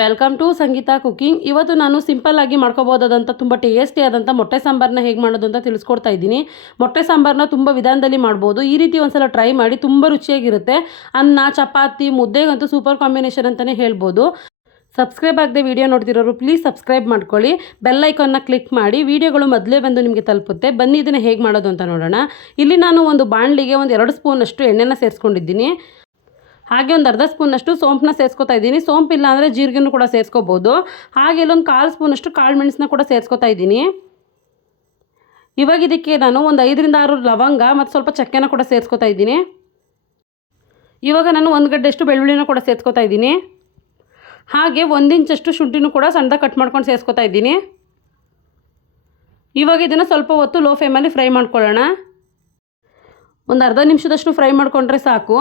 Welcome to Sangeetha cooking ಇವತ್ತು ನಾನು simple ಆಗಿ ಮಾಡ್ಕೋಬೋದಾದಂಥ ತುಂಬ ಟೇಸ್ಟಿ ಆದಂಥ ಮೊಟ್ಟೆ ಸಾಂಬಾರನ್ನ ಹೇಗೆ ಮಾಡೋದು ಅಂತ ತಿಳಿಸ್ಕೊಡ್ತಾ ಇದ್ದೀನಿ. ಮೊಟ್ಟೆ ಸಾಂಬಾರನ್ನ ತುಂಬ ವಿಧಾನದಲ್ಲಿ ಮಾಡ್ಬೋದು. ಈ ರೀತಿ ಒಂದ್ಸಲ ಟ್ರೈ ಮಾಡಿ ತುಂಬ ರುಚಿಯಾಗಿರುತ್ತೆ. ಅನ್ನ, ಚಪಾತಿ, ಮುದ್ದೆಗಂತೂ ಸೂಪರ್ ಕಾಂಬಿನೇಷನ್ ಅಂತಲೇ ಹೇಳ್ಬೋದು. ಸಬ್ಸ್ಕ್ರೈಬ್ ಆಗದೆ ವಿಡಿಯೋ ನೋಡ್ತಿರೋರು ಪ್ಲೀಸ್ ಸಬ್ಸ್ಕ್ರೈಬ್ ಮಾಡ್ಕೊಳ್ಳಿ. ಬೆಲ್ ಐಕಾನ್ನ ಕ್ಲಿಕ್ ಮಾಡಿ. ವಿಡಿಯೋಗಳು ಮೊದಲೇ ಬಂದು ನಿಮಗೆ ತಲುಪುತ್ತೆ. ಬನ್ನಿ ಇದನ್ನು ಹೇಗೆ ಮಾಡೋದು ಅಂತ ನೋಡೋಣ. ಇಲ್ಲಿ ನಾನು ಒಂದು ಬಾಣಲಿಗೆ ಒಂದು ಎರಡು ಸ್ಪೂನಷ್ಟು ಎಣ್ಣೆನ ಸೇರಿಸ್ಕೊಂಡಿದ್ದೀನಿ. ಹಾಗೆ ಒಂದು ಅರ್ಧ ಸ್ಪೂನಷ್ಟು ಸೋಂಪನ್ನ ಸೇರಿಸ್ಕೊತಾ ಇದ್ದೀನಿ. ಸೋಂಪು ಇಲ್ಲ ಅಂದರೆ ಜೀರಿಗೆನೂ ಕೂಡ ಸೇರಿಸ್ಕೋಬೋದು. ಹಾಗೆ ಇಲ್ಲೊಂದು ಕಾಲು ಸ್ಪೂನಷ್ಟು ಕಾಳು ಮೆಣಸನ್ನ ಕೂಡ ಸೇರಿಸ್ಕೊತಾ ಇದ್ದೀನಿ. ಇವಾಗ ಇದಕ್ಕೆ ನಾನು ಒಂದು ಐದರಿಂದ ಆರು ಲವಂಗ ಮತ್ತು ಸ್ವಲ್ಪ ಚಕ್ಕೆನ ಕೂಡ ಸೇರಿಸ್ಕೊತಾ ಇದ್ದೀನಿ. ಇವಾಗ ನಾನು ಒಂದು ಗಡ್ಡೆಷ್ಟು ಬೆಳ್ಳುಳ್ಳಿನ ಕೂಡ ಸೇರಿಸ್ಕೊತಾ ಇದ್ದೀನಿ. ಹಾಗೆ ಒಂದು ಇಂಚಷ್ಟು ಶುಂಠಿನೂ ಕೂಡ ಸಣ್ಣದಾಗಿ ಕಟ್ ಮಾಡ್ಕೊಂಡು ಸೇರಿಸ್ಕೊತಾ ಇದ್ದೀನಿ. ಇವಾಗ ಇದನ್ನು ಸ್ವಲ್ಪ ಹೊತ್ತು ಲೋ ಫ್ಲೇಮಲ್ಲಿ ಫ್ರೈ ಮಾಡ್ಕೊಳ್ಳೋಣ. ಒಂದು ಅರ್ಧ ನಿಮಿಷದಷ್ಟು ಫ್ರೈ ಮಾಡಿಕೊಂಡ್ರೆ ಸಾಕು.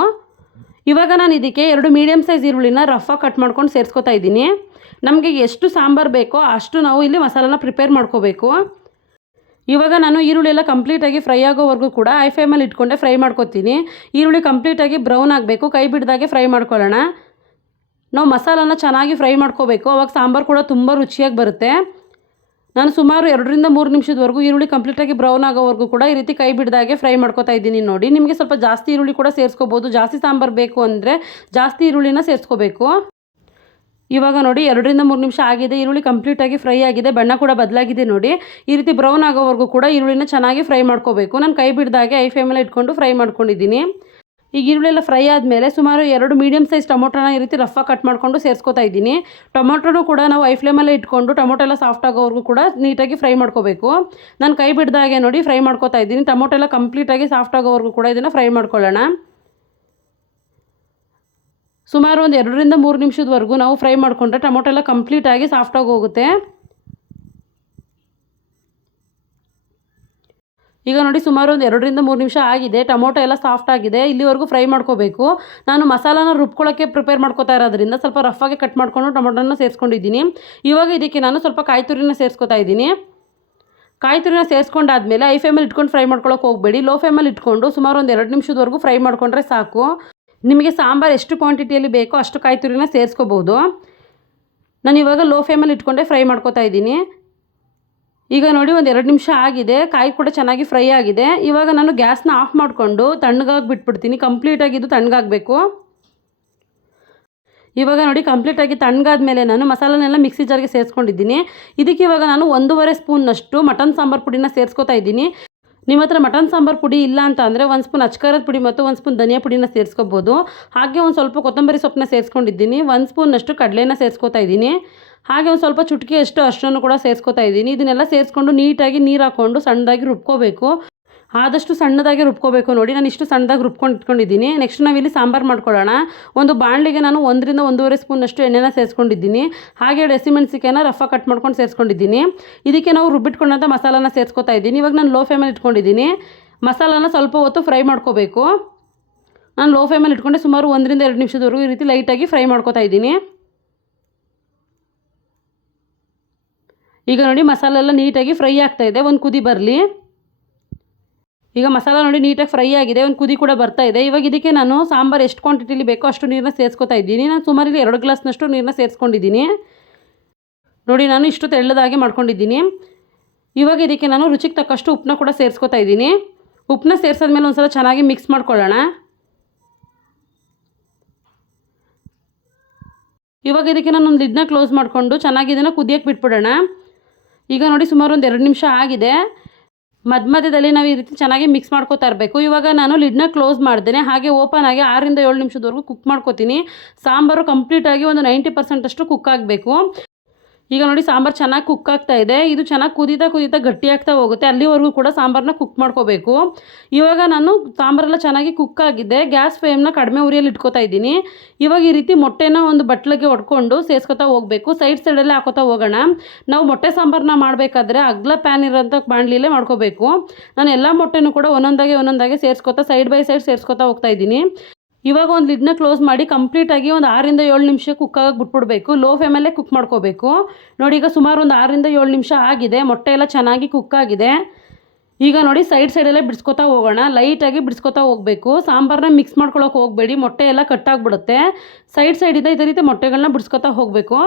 ಇವಾಗ ನಾನು ಇದಕ್ಕೆ ಎರಡು ಮೀಡಿಯಮ್ ಸೈಜ್ ಈರುಳ್ಳಿನ ರಫಾಗಿ ಕಟ್ ಮಾಡ್ಕೊಂಡು ಸೇರಿಸ್ಕೊತಾ ಇದ್ದೀನಿ. ನಮಗೆ ಎಷ್ಟು ಸಾಂಬಾರು ಬೇಕೋ ಅಷ್ಟು ನಾವು ಇಲ್ಲಿ ಮಸಾಲನ ಪ್ರಿಪೇರ್ ಮಾಡ್ಕೋಬೇಕು. ಇವಾಗ ನಾನು ಈರುಳ್ಳಿ ಎಲ್ಲ ಕಂಪ್ಲೀಟಾಗಿ ಫ್ರೈ ಆಗೋವರೆಗೂ ಕೂಡ ಐ ಫೈಮಲ್ಲಿ ಇಟ್ಕೊಂಡೆ ಫ್ರೈ ಮಾಡ್ಕೊತೀನಿ. ಈರುಳ್ಳಿ ಕಂಪ್ಲೀಟಾಗಿ ಬ್ರೌನ್ ಆಗಬೇಕು, ಕೈ ಬಿಡ್ದಾಗೆ ಫ್ರೈ ಮಾಡ್ಕೊಳ್ಳೋಣ. ನಾವು ಮಸಾಲಾನ ಚೆನ್ನಾಗಿ ಫ್ರೈ ಮಾಡ್ಕೋಬೇಕು, ಅವಾಗ ಸಾಂಬಾರು ಕೂಡ ತುಂಬ ರುಚಿಯಾಗಿ ಬರುತ್ತೆ. ನಾನು ಸುಮಾರು ಎರಡರಿಂದ ಮೂರು ನಿಮಿಷದವರೆಗೂ ಈರುಳ್ಳಿ ಕಂಪ್ಲೀಟಾಗಿ ಬ್ರೌನ್ ಆಗೋವರೆಗೂ ಕೂಡ ಈ ರೀತಿ ಕೈ ಬಿಡ್ದಾಗೆ ಫ್ರೈ ಮಾಡ್ಕೊತಾ ಇದ್ದೀನಿ ನೋಡಿ. ನಿಮಗೆ ಸ್ವಲ್ಪ ಜಾಸ್ತಿ ಈರುಳ್ಳಿ ಕೂಡ ಸೇರಿಸ್ಕೋಬೋದು. ಜಾಸ್ತಿ ಸಾಂಬಾರು ಬೇಕು ಅಂದರೆ ಜಾಸ್ತಿ ಈರುಳ್ಳಿನ ಸೇರಿಸ್ಕೋಬೇಕು. ಇವಾಗ ನೋಡಿ, ಎರಡರಿಂದ ಮೂರು ನಿಮಿಷ ಆಗಿದೆ. ಈರುಳ್ಳಿ ಕಂಪ್ಲೀಟಾಗಿ ಫ್ರೈ ಆಗಿದೆ. ಬಣ್ಣ ಕೂಡ ಬದಲಾಗಿದೆ ನೋಡಿ. ಈ ರೀತಿ ಬ್ರೌನ್ ಆಗೋವರೆಗೂ ಕೂಡ ಈರುಳ್ಳಿನ ಚೆನ್ನಾಗಿ ಫ್ರೈ ಮಾಡ್ಕೋಬೇಕು. ನಾನು ಕೈ ಬಿಡ್ದಾಗೆ ಐ ಫ್ಲೇಮಲ್ಲಿ ಇಟ್ಕೊಂಡು ಫ್ರೈ ಮಾಡ್ಕೊಂಡಿದ್ದೀನಿ. ಈಗ ಈರುಳ್ಳಿ ಎಲ್ಲ ಫ್ರೈ ಆದಮೇಲೆ ಸುಮಾರು ಎರಡು ಮೀಡಿಯಮ್ ಸೈಜ್ ಟೊಮೊಟೊನ ಈ ರೀತಿ ರಫ್ಫಾಗಿ ಕಟ್ ಮಾಡಿಕೊಂಡು ಸೇರಿಸ್ಕೊತಾ ಇದ್ದೀನಿ. ಟೊಮೊಟೊನೂ ಕೂಡ ನಾವು ಐ ಫ್ಲೇಮಲ್ಲೇ ಇಟ್ಕೊಂಡು ಟೊಮೊಟೊ ಎಲ್ಲ ಸಾಫ್ಟ್ ಆಗೋವರೆಗೂ ಕೂಡ ನೀಟಾಗಿ ಫ್ರೈ ಮಾಡ್ಕೋಬೇಕು. ನಾನು ಕೈ ಬಿಡ್ದಾಗೆ ನೋಡಿ ಫ್ರೈ ಮಾಡ್ಕೋತಾ ಇದ್ದೀನಿ. ಟೊಮೊಟೊ ಎಲ್ಲ ಕಂಪ್ಲೀಟಾಗಿ ಸಾಫ್ಟ್ ಆಗೋವರೆಗೂ ಕೂಡ ಇದನ್ನು ಫ್ರೈ ಮಾಡ್ಕೊಳ್ಳೋಣ. ಸುಮಾರು ಒಂದು ಎರಡರಿಂದ ಮೂರು ನಿಮಿಷದವರೆಗೂ ನಾವು ಫ್ರೈ ಮಾಡಿಕೊಂಡ್ರೆ ಟೊಮೊಟೊ ಎಲ್ಲ ಕಂಪ್ಲೀಟಾಗಿ ಸಾಫ್ಟಾಗಿ ಹೋಗುತ್ತೆ. ಈಗ ನೋಡಿ ಸುಮಾರು ಒಂದು ಎರಡರಿಂದ ಮೂರು ನಿಮಿಷ ಆಗಿದೆ. ಟೊಮೊಟೊ ಎಲ್ಲ ಸಾಫ್ಟ್ ಆಗಿದೆ. ಇಲ್ಲಿವರೆಗೂ ಫ್ರೈ ಮಾಡ್ಕೋಬೇಕು. ನಾನು ಮಸಾಲಾನ ರುಬ್ಕೊಳ್ಳೋಕ್ಕೆ ಪ್ರಿಪೇರ್ ಮಾಡ್ಕೋತಾ ಇರೋದ್ರಿಂದ ಸ್ವಲ್ಪ ರಫಾಗಿ ಕಟ್ ಮಾಡ್ಕೊಂಡು ಟೊಮೊಟೊನ ಸೇರಿಸ್ಕೊಂಡಿದ್ದೀನಿ. ಇವಾಗ ಇದಕ್ಕೆ ನಾನು ಸ್ವಲ್ಪ ಕಾಯಿ ತುರಿನ ಸೇರಿಸ್ಕೊತಾ ಇದ್ದೀನಿ. ಕಾಯಿ ತುರಿನ ಸೇರಿಸ್ಕೊಂಡಾದ್ಮೇಲೆ ಐ ಫ್ಲೇಮಲ್ಲಿ ಇಟ್ಕೊಂಡು ಫ್ರೈ ಮಾಡ್ಕೊಳ್ಳೋಕೆ ಹೋಗಬೇಡಿ. ಲೋ ಫ್ಲೇಮಲ್ಲಿ ಇಟ್ಕೊಂಡು ಸುಮಾರು ಒಂದು ಎರಡು ನಿಮಿಷದವರೆಗೂ ಫ್ರೈ ಮಾಡ್ಕೊಂಡ್ರೆ ಸಾಕು. ನಿಮಗೆ ಸಾಂಬಾರು ಎಷ್ಟು ಕ್ವಾಂಟಿಟಿಯಲ್ಲಿ ಬೇಕೋ ಅಷ್ಟು ಕಾಯಿ ತುರಿನ ಸೇರಿಸ್ಕೋಬೋದು ನಾನು ಇವಾಗ ಲೋ ಫ್ಲೇಮಲ್ಲಿ ಇಟ್ಕೊಂಡೆ ಫ್ರೈ ಮಾಡ್ಕೊತಾ ಇದ್ದೀನಿ. ಈಗ ನೋಡಿ ಒಂದು ಎರಡು ನಿಮಿಷ ಆಗಿದೆ, ಕಾಯಿ ಕೂಡ ಚೆನ್ನಾಗಿ ಫ್ರೈ ಆಗಿದೆ. ಇವಾಗ ನಾನು ಗ್ಯಾಸ್ನ ಆಫ್ ಮಾಡಿಕೊಂಡು ತಣ್ಣಗಾಗಿ ಬಿಟ್ಬಿಡ್ತೀನಿ ಕಂಪ್ಲೀಟಾಗಿ ಇದು ತಣ್ಣಗಾಗಬೇಕು. ಇವಾಗ ನೋಡಿ ಕಂಪ್ಲೀಟಾಗಿ ತಣ್ಣಗಾದ್ಮೇಲೆ ನಾನು ಮಸಾಲನೆಲ್ಲ ಮಿಕ್ಸಿ ಜಾರ್ಗೆ ಸೇರಿಸ್ಕೊಂಡಿದ್ದೀನಿ. ಇದಕ್ಕೆ ಇವಾಗ ನಾನು ಒಂದೂವರೆ ಸ್ಪೂನ್ನಷ್ಟು ಮಟನ್ ಸಾಂಬಾರು ಪುಡಿನ ಸೇರಿಸ್ಕೊತಾ ಇದ್ದೀನಿ. ನಿಮ್ಮ ಹತ್ರ ಮಟನ್ ಸಾಂಬಾರು ಪುಡಿ ಇಲ್ಲ ಅಂತ ಅಂದರೆ ಒಂದು ಸ್ಪೂನ್ ಅಚ್ಕಾರದ ಪುಡಿ ಮತ್ತು ಒಂದು ಸ್ಪೂನ್ ಧನಿಯಾ ಪುಡಿನ ಸೇರಿಸ್ಕೋಬೋದು. ಹಾಗೆ ಒಂದು ಸ್ವಲ್ಪ ಕೊತ್ತಂಬರಿ ಸೊಪ್ಪನ್ನ ಸೇರಿಸ್ಕೊಂಡಿದ್ದೀನಿ. ಒಂದು ಸ್ಪೂನ್ನಷ್ಟು ಕಡಲೆನ ಸೇರಿಸ್ಕೊತಾ ಇದ್ದೀನಿ. ಹಾಗೆ ಒಂದು ಸ್ವಲ್ಪ ಚುಟಕಿಯಷ್ಟು ಅಷ್ಟನ್ನು ಕೂಡ ಸೇರಿಸ್ಕೊತಾ ಇದ್ದೀನಿ. ಇದನ್ನೆಲ್ಲ ಸೇರಿಸ್ಕೊಂಡು ನೀಟಾಗಿ ನೀರು ಹಾಕ್ಕೊಂಡು ಸಣ್ಣದಾಗಿ ರುಬ್ಕೋಬೇಕು. ಆದಷ್ಟು ಸಣ್ಣದಾಗಿ ರುಬ್ಕೋಬೇಕು ನೋಡಿ. ನಾನು ಇಷ್ಟು ಸಣ್ಣದಾಗಿ ರುಬ್ಕೊಂಡು ಇಟ್ಕೊಂಡಿದ್ದೀನಿ. ನೆಕ್ಸ್ಟ್ ನಾವಿಲ್ಲಿ ಸಾಂಬಾರು ಮಾಡ್ಕೊಳ್ಳೋಣ. ಒಂದು ಬಾಣಲಿಗೆ ನಾನು ಒಂದರಿಂದ ಒಂದೂವರೆ ಸ್ಪೂನಷ್ಟು ಎಣ್ಣೆನ ಸೇರಿಸ್ಕೊಂಡಿದ್ದೀನಿ. ಹಾಗೆ ಹಸಿಮೆಣಸಿಕಾಯಿನ ರಫ ಕಟ್ ಮಾಡ್ಕೊಂಡು ಸೇರಿಸ್ಕೊಂಡಿದ್ದೀನಿ. ಇದಕ್ಕೆ ನಾವು ರುಬ್ಬಿಟ್ಕೊಂಡಂಥ ಮಸಾಲಾನ ಸೇರಿಸ್ಕೊತಾ ಇದ್ದೀನಿ. ಇವಾಗ ನಾನು ಲೋ ಫ್ಲೇಮಲ್ಲಿ ಇಟ್ಕೊಂಡಿದ್ದೀನಿ. ಮಸಾಲಾನ ಸ್ವಲ್ಪ ಹೊತ್ತು ಫ್ರೈ ಮಾಡ್ಕೋಬೇಕು. ನಾನು ಲೋ ಫ್ಲೇಮಲ್ಲಿ ಇಟ್ಕೊಂಡೆ ಸುಮಾರು ಒಂದರಿಂದ ಎರಡು ನಿಮಿಷದವರೆಗೂ ಈ ರೀತಿ ಲೈಟಾಗಿ ಫ್ರೈ ಮಾಡ್ಕೋತಾ ಇದ್ದೀನಿ. ಈಗ ನೋಡಿ ಮಸಾಲೆ ಎಲ್ಲ ನೀಟಾಗಿ ಫ್ರೈ ಆಗ್ತಾ ಇದೆ. ಒಂದು ಕುದಿ ಬರಲಿ. ಈಗ ಮಸಾಲ ನೋಡಿ ನೀಟಾಗಿ ಫ್ರೈ ಆಗಿದೆ. ಒಂದು ಕುದಿ ಕೂಡ ಬರ್ತಾ ಇದೆ. ಇವಾಗ ಇದಕ್ಕೆ ನಾನು ಸಾಂಬಾರು ಎಷ್ಟು ಕ್ವಾಂಟಿಟಿಲಿ ಬೇಕೋ ಅಷ್ಟು ನೀರನ್ನ ಸೇರಿಸ್ಕೊತಾ ಇದ್ದೀನಿ. ನಾನು ಸುಮಾರು ಎರಡು ಗ್ಲಾಸ್ನಷ್ಟು ನೀರನ್ನ ಸೇರಿಸ್ಕೊಂಡಿದ್ದೀನಿ. ನೋಡಿ, ನಾನು ಇಷ್ಟು ತೆಳ್ಳದಾಗಿ ಮಾಡ್ಕೊಂಡಿದ್ದೀನಿ. ಇವಾಗ ಇದಕ್ಕೆ ನಾನು ರುಚಿಗೆ ತಕ್ಕಷ್ಟು ಉಪ್ಪನ್ನ ಕೂಡ ಸೇರಿಸ್ಕೊತಾ ಇದ್ದೀನಿ. ಉಪ್ಪನ್ನ ಸೇರಿಸಾದ್ಮೇಲೆ ಒಂದು ಸಲ ಚೆನ್ನಾಗಿ ಮಿಕ್ಸ್ ಮಾಡ್ಕೊಳ್ಳೋಣ. ಇವಾಗ ಇದಕ್ಕೆ ನಾನು ಒಂದು ಲಿಡ್ನ ಕ್ಲೋಸ್ ಮಾಡಿಕೊಂಡು ಚೆನ್ನಾಗಿ ಇದನ್ನು ಕುದಿಯೋಕ್ಕೆ ಬಿಟ್ಬಿಡೋಣ. ಈಗ ನೋಡಿ ಸುಮಾರು ಒಂದು ಎರಡು ನಿಮಿಷ ಆಗಿದೆ. ಮಧ್ಯ ಮಧ್ಯದಲ್ಲಿ ನಾವು ಈ ರೀತಿ ಚೆನ್ನಾಗಿ ಮಿಕ್ಸ್ ಮಾಡ್ಕೋತಾ ಇರಬೇಕು. ಇವಾಗ ನಾನು ಲಿಡ್ನ ಕ್ಲೋಸ್ ಮಾಡ್ದೇನೆ. ಹಾಗೆ ಓಪನ್ ಆಗಿ ಆರರಿಂದ ಏಳು ನಿಮಿಷದವರೆಗೂ ಕುಕ್ ಮಾಡ್ಕೋತೀನಿ. ಸಾಂಬಾರು ಕಂಪ್ಲೀಟಾಗಿ ಒಂದು ನೈಂಟಿ ಪರ್ಸೆಂಟಷ್ಟು ಕುಕ್ ಆಗಬೇಕು. ಈಗ ನೋಡಿ ಸಾಂಬಾರು ಚೆನ್ನಾಗಿ ಕುಕ್ ಆಗ್ತಾ ಇದೆ. ಇದು ಚೆನ್ನಾಗಿ ಕುದೀತಾ ಕುದೀತಾ ಗಟ್ಟಿ ಆಗ್ತಾ ಹೋಗುತ್ತೆ. ಅಲ್ಲಿವರೆಗೂ ಕೂಡ ಸಾಂಬಾರನ್ನ ಕುಕ್ ಮಾಡ್ಕೋಬೇಕು. ಇವಾಗ ನಾನು ಸಾಂಬಾರೆಲ್ಲ ಚೆನ್ನಾಗಿ ಕುಕ್ ಆಗಿದೆ. ಗ್ಯಾಸ್ ಫ್ಲೇಮ್ನ ಕಡಿಮೆ ಉರಿಯಲ್ಲಿ ಇಟ್ಕೋತಾ ಇದ್ದೀನಿ. ಇವಾಗ ಈ ರೀತಿ ಮೊಟ್ಟೆನ ಒಂದು ಬಟ್ಲಿಗೆ ಒಡ್ಕೊಂಡು ಸೇರಿಸ್ಕೊತಾ ಹೋಗಬೇಕು. ಸೈಡ್ ಸೈಡಲ್ಲೇ ಹಾಕೋತಾ ಹೋಗೋಣ. ನಾವು ಮೊಟ್ಟೆ ಸಾಂಬಾರನ್ನ ಮಾಡಬೇಕಾದ್ರೆ ಅಗ್ಲ ಪ್ಯಾನ್ ಇರೋಂಥ ಬಾಣಲಿಲೇ ಮಾಡ್ಕೋಬೇಕು. ನಾನು ಎಲ್ಲ ಮೊಟ್ಟೆನೂ ಕೂಡ ಒಂದೊಂದಾಗಿ ಒಂದೊಂದಾಗಿ ಸೇರಿಸ್ಕೊತಾ ಸೈಡ್ ಬೈ ಸೈಡ್ ಸೇರಿಸ್ಕೊತಾ ಹೋಗ್ತಾ ಇದ್ದೀನಿ. ಇವಾಗ ಒಂದು ಲಿಡ್ನ ಕ್ಲೋಸ್ ಮಾಡಿ ಕಂಪ್ಲೀಟಾಗಿ ಒಂದು ಆರರಿಂದ ಏಳು ನಿಮಿಷ ಕುಕ್ಕಾಗಿ ಬಿಟ್ಬಿಡ್ಬೇಕು. ಲೋ ಫ್ಲೇಮಲ್ಲೇ ಕುಕ್ ಮಾಡ್ಕೋಬೇಕು. ನೋಡಿ ಈಗ ಸುಮಾರು ಒಂದು ಆರರಿಂದ ಏಳು ನಿಮಿಷ ಆಗಿದೆ. ಮೊಟ್ಟೆ ಎಲ್ಲ ಚೆನ್ನಾಗಿ ಕುಕ್ ಆಗಿದೆ. ಈಗ ನೋಡಿ ಸೈಡ್ ಸೈಡಲ್ಲೇ ಬಿಡಿಸ್ಕೊತಾ ಹೋಗೋಣ. ಲೈಟಾಗಿ ಬಿಡಿಸ್ಕೊತಾ ಹೋಗಬೇಕು. ಸಾಂಬಾರನ್ನ ಮಿಕ್ಸ್ ಮಾಡ್ಕೊಳಕ್ಕೆ ಹೋಗಬೇಡಿ. ಮೊಟ್ಟೆ ಎಲ್ಲ ಕಟ್ಟಾಗ್ಬಿಡುತ್ತೆ ಸೈಡ್ ಸೈಡಿಂದ ಇದೇ ರೀತಿ ಮೊಟ್ಟೆಗಳನ್ನ ಬಿಡಿಸ್ಕೊತಾ ಹೋಗಬೇಕು.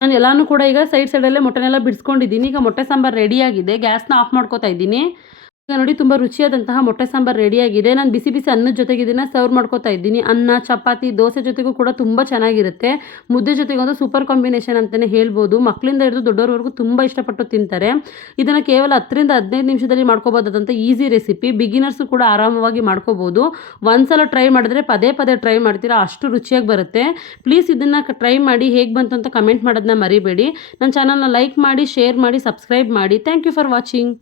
ನಾನು ಎಲ್ಲನೂ ಕೂಡ ಈಗ ಸೈಡ್ ಸೈಡಲ್ಲೇ ಮೊಟ್ಟೆನೆಲ್ಲ ಬಿಡಿಸ್ಕೊಂಡಿದ್ದೀನಿ. ಈಗ ಮೊಟ್ಟೆ ಸಾಂಬಾರು ರೆಡಿಯಾಗಿದೆ ಗ್ಯಾಸ್ನ ಆಫ್ ಮಾಡ್ಕೋತಾ ಇದ್ದೀನಿ. ಈಗ ನೋಡಿ ತುಂಬ ರುಚಿಯಾದಂತಹ ಮೊಟ್ಟೆ ಸಾಂಬಾರು ರೆಡಿಯಾಗಿದೆ ನಾನು ಬಿಸಿ ಬಿಸಿ ಅನ್ನದ ಜೊತೆಗೆ ಇದನ್ನು ಸರ್ವ್ ಮಾಡ್ಕೊತಾ ಇದ್ದೀನಿ. ಅನ್ನ, ಚಪಾತಿ, ದೋಸೆ ಜೊತೆಗೂ ಕೂಡ ತುಂಬ ಚೆನ್ನಾಗಿರುತ್ತೆ. ಮುದ್ದೆ ಜೊತೆಗೆ ಒಂದು ಸೂಪರ್ ಕಾಂಬಿನೇಷನ್ ಅಂತಲೇ ಹೇಳ್ಬೋದು. ಮಕ್ಕಳಿಂದ ಹಿಡಿದು ದೊಡ್ಡವರವರೆಗೂ ತುಂಬ ಇಷ್ಟಪಟ್ಟು ತಿಂತಾರೆ. ಇದನ್ನು ಕೇವಲ ಹತ್ತರಿಂದ ಹದಿನೈದು ನಿಮಿಷದಲ್ಲಿ ಮಾಡ್ಕೋಬೋದಾದಂಥ ಈಸಿ ರೆಸಿಪಿ ಬಿಗಿನರ್ಸು ಕೂಡ ಆರಾಮವಾಗಿ ಮಾಡ್ಕೋಬೋದು. ಒಂದ್ಸಲ ಟ್ರೈ ಮಾಡಿದ್ರೆ ಪದೇ ಪದೇ ಟ್ರೈ ಮಾಡ್ತೀರಾ, ಅಷ್ಟು ರುಚಿಯಾಗಿ ಬರುತ್ತೆ. ಪ್ಲೀಸ್ ಇದನ್ನು ಟ್ರೈ ಮಾಡಿ ಹೇಗೆ ಬಂತು ಅಂತ ಕಮೆಂಟ್ ಮಾಡೋದನ್ನ ಮರಿಬೇಡಿ. ನನ್ನ ಚಾನಲ್ನ ಲೈಕ್ ಮಾಡಿ ಶೇರ್ ಮಾಡಿ ಸಬ್ಸ್ಕ್ರೈಬ್ ಮಾಡಿ. Thank you for watching